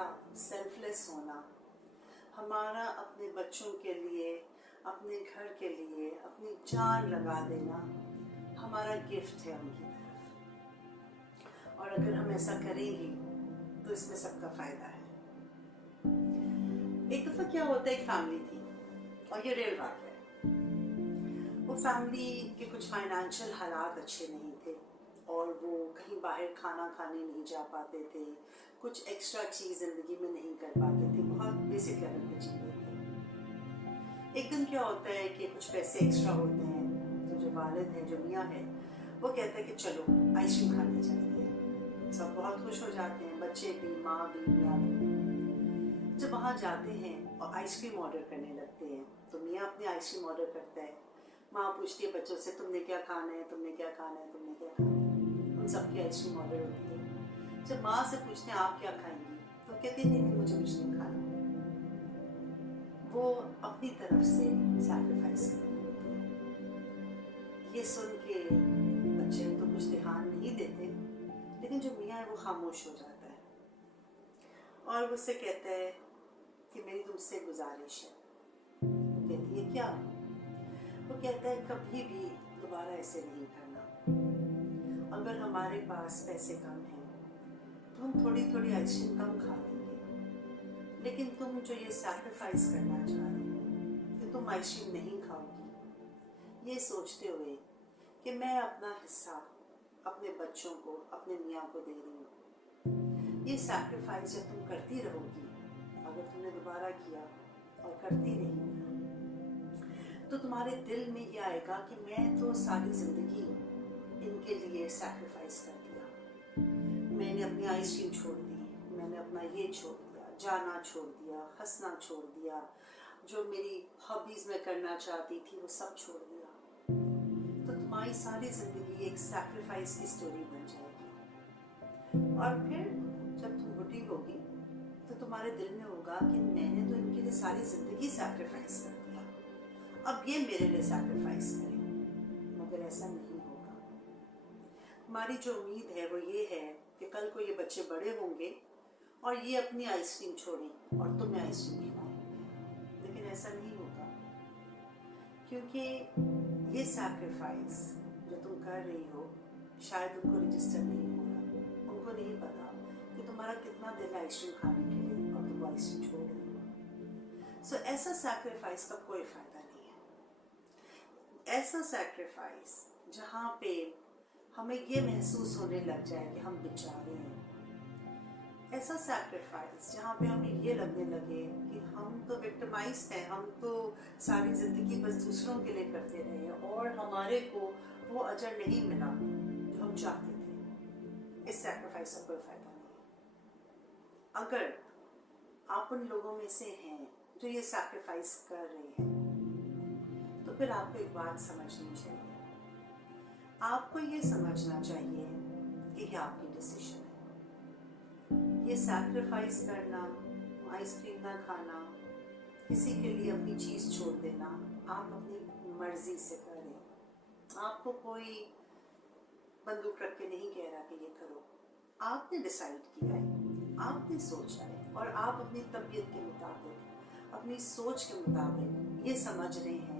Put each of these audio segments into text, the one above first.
हमारा सेल्फलेस होना, हमारा अपने बच्चों के लिए, अपने घर के लिए अपनी जान लगा देना हमारा गिफ्ट है उनकी तरफ। और अगर हम ऐसा करेंगे तो इसमें सबका फ़ायदा है। एक दफ़ा क्या होता है, एक फैमिली थी, और ये रियल बात है। वो फैमिली के कुछ फाइनेंशियल हालात अच्छे नहीं थे और वो कहीं बाहर खाना खाने नहीं जा पाते थे, कुछ एक्स्ट्रा चीज़ ज़िंदगी में नहीं कर पाते थे, बहुत बेसिक लेवल पे जी रहे थे। एक दिन क्या होता है कि कुछ पैसे एक्स्ट्रा होते हैं, तो जो वालिद है, जो मियाँ है, वो कहते हैं कि चलो आइसक्रीम खाने चलते हैं। सब बहुत खुश हो जाते हैं, बच्चे भी, माँ भी, मियाँ भी। जब वहाँ जाते हैं और आइसक्रीम ऑर्डर करने लगते हैं, तो मियाँ अपनी आइसक्रीम ऑर्डर करता है, माँ पूछती है बच्चों से तुमने क्या खाना है, तुमने क्या खाना है, तुमने क्या खाना है। उन सबकी आइसक्रीम ऑर्डर होती है। जब माँ से पूछते हैं आप क्या खाएंगी, तो कहती नहीं नहीं मुझे कुछ नहीं खाना। वो अपनी तरफ से सैक्रिफाइस कर रही होती है। ये सुन के बच्चे तो कुछ ध्यान नहीं देते, लेकिन जो मियाँ है वो खामोश हो जाता है और उससे कहता है कि मेरी तुमसे गुजारिश है। वो कहती है क्या? वो कहता है कभी भी दोबारा ऐसे नहीं करना। अगर हमारे पास पैसे कम हैं तो हम थोड़ी थोड़ी आइसक्रीम कम खा लेंगे, लेकिन तुम जो ये सैक्रिफाइस करना चाह रही हो कि तुम आइसक्रीम नहीं खाओगी, ये सोचते हुए कि मैं अपना हिस्सा अपने बच्चों को, अपने मियाँ को दे रही हूँ, ये सैक्रिफाइस जब तुम करती रहोगी, अगर तुमने दोबारा किया और करती रही, तो तुम्हारे दिल में ये आएगा कि मैं तो सारी ज़िंदगी इनके लिए सैक्रिफाइस कर दिया। मैंने अपनी आइसक्रीम छोड़ दी, मैंने अपना ये छोड़ दिया, जाना छोड़ दिया, हंसना छोड़ दिया, जो मेरी हॉबीज़ में करना चाहती थी वो सब छोड़ दिया। तो तुम्हारी सारी ज़िंदगी एक सैक्रिफाइस की स्टोरी बन जाएगी। और फिर जब तुम बुढ़ी होगी तो तुम्हारे दिल में होगा कि मैंने तो इनके लिए सारी ज़िंदगी सैक्रिफाइस कर दिया, अब ये मेरे लिए सैक्रिफाइस करें। मगर ऐसा नहीं होगा। हमारी जो उम्मीद है वो ये है कि कल को ये बच्चे बड़े होंगे और ये अपनी आइसक्रीम छोड़ें और तुम्हें आइसक्रीम खिलाएं, लेकिन ऐसा नहीं होगा, क्योंकि ये सैक्रिफाइस जो तुम कर रही हो शायद उनको रजिस्टर नहीं हो रहा। उनको नहीं पता कि तुम्हारा कितना दिल है आइसक्रीम खाने के लिए और तुम आइसक्रीम छोड़ रही हो। सो ऐसा सैक्रिफाइस का कोई फ़ायदा नहीं है। ऐसा सैक्रिफाइस जहाँ पे हमें ये महसूस होने लग जाए कि हम बेचारे हैं, ऐसा सैक्रिफाइस जहाँ पे हमें ये लगने लगे कि हम तो विक्टिमाइज्ड हैं, हम तो सारी ज़िंदगी बस दूसरों के लिए करते रहे और हमारे को वो अजर नहीं मिला जो हम चाहते थे, इस सैक्रिफाइस का कोई फ़ायदा नहीं। अगर आप उन लोगों में से हैं जो ये सैक्रिफाइस कर रहे हैं, तो फिर आपको एक बात समझनी चाहिए। आपको ये समझना चाहिए कि ये आपकी डिसीजन है। ये सैक्रिफाइस करना, आइसक्रीम ना खाना, किसी के लिए अपनी चीज़ छोड़ देना, आप अपनी मर्जी से करें। आपको कोई बंदूक रख के नहीं कह रहा कि ये करो। आपने डिसाइड किया है, आपने सोचा है और आप अपनी तबीयत के मुताबिक, अपनी सोच के मुताबिक ये समझ रहे हैं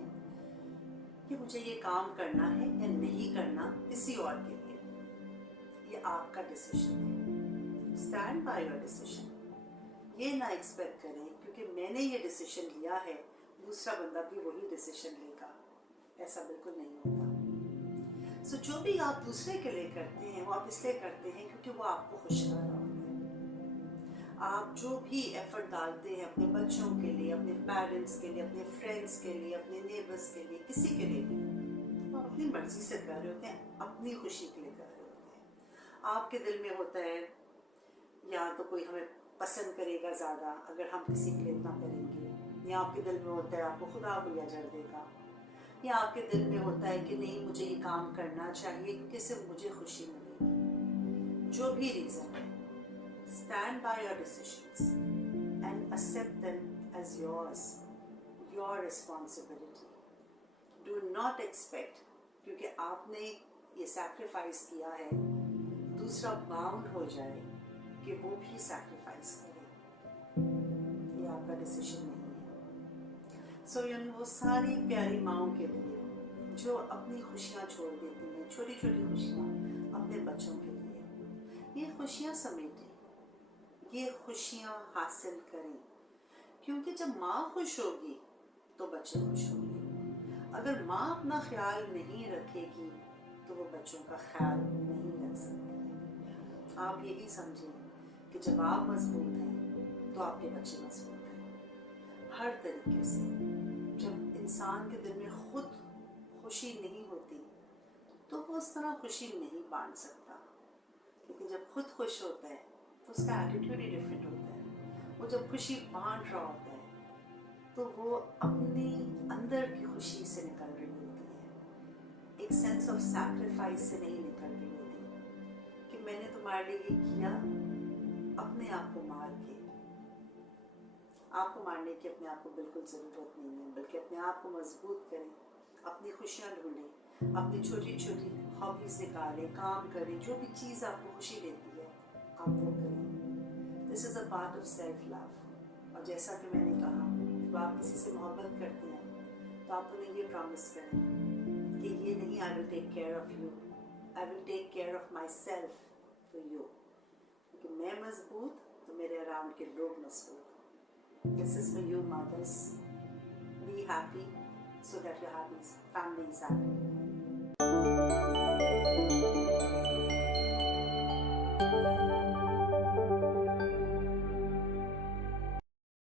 कि मुझे ये काम करना है या नहीं करना किसी और के लिए। ये आपका डिसीजन है। Stand by your decision. ये ना एक्सपेक्ट करें क्योंकि मैंने ये डिसीजन लिया है दूसरा बंदा भी वही डिसीजन लेगा, ऐसा बिल्कुल नहीं होता। सो जो भी आप दूसरे के लिए करते हैं वो आप इसलिए करते हैं क्योंकि वो आपको खुश कर रहा होता है। आप जो भी एफर्ट डालते हैं अपने बच्चों के लिए, अपने पेरेंट्स के लिए, अपने फ्रेंड्स के लिए, अपने नेबर्स के लिए, किसी के लिए भी, आप अपनी मर्जी से कर रहे होते हैं, अपनी खुशी के लिए कर रहे होते हैं। आपके दिल में होता है या तो कोई हमें पसंद करेगा ज़्यादा अगर हम किसी के लिए इतना करेंगे, या आपके दिल में होता है आपको खुदा कोई अजर देगा, या आपके दिल में होता है कि नहीं मुझे ये काम करना चाहिए क्योंकि सिर्फ मुझे खुशी मिलेगी। जो भी रीज़न है, stand by your decisions and accept them as yours, your responsibility. Do not expect क्योंकि आपने ये सैक्रिफाइस किया है दूसरा बाउंड हो जाए कि वो भी सैक्रिफाइस करे। आपका डिसीजन नहीं है। सो वो सारी प्यारी माँओं के लिए जो अपनी खुशियाँ छोड़ देती हैं, छोटी छोटी खुशियाँ अपने बच्चों के लिए, ये खुशियाँ समेटें, ये खुशियाँ हासिल करें, क्योंकि जब माँ खुश होगी तो बच्चे खुश होंगे। अगर माँ अपना ख्याल नहीं रखेगी तो वो बच्चों का ख्याल नहीं रख सकती है। आप यही समझें कि जब आप मजबूत हैं तो आपके बच्चे मजबूत हैं हर तरीके से। जब इंसान के दिल में खुद खुशी नहीं होती तो वो उस तरह खुशी नहीं बांट सकता, लेकिन जब खुद खुश होता है तो उसका एटीट्यूड ही डिफरेंट होता है। वो जब खुशी बांट रहा होता है तो वो अपनी अंदर की खुशी से निकल रही होती है, एक सेंस ऑफ सैक्रिफाइस से नहीं निकल रही होती कि मैंने तुम्हारे लिए ये किया अपने आप को मार के। आपको मारने की अपने आप को बिल्कुल ज़रूरत नहीं है, बल्कि अपने आप को मजबूत करें, अपनी खुशियाँ ढूंढें, अपनी छोटी छोटी हॉबीज़ निकालें, काम करें, जो भी चीज़ आपको खुशी देती है आप वो करें। This is a part of self love. और जैसा कि मैंने कहा, जब आप किसी से मोहब्बत करते हैं तो आप उन्हें ये प्रॉमिस करें कि ये नहीं I will take care of you, I will take care of myself for you. क्योंकि मैं मजबूत तो मेरे अराउंड के लोग मजबूत। This is for you mothers, be happy so that your family is happy.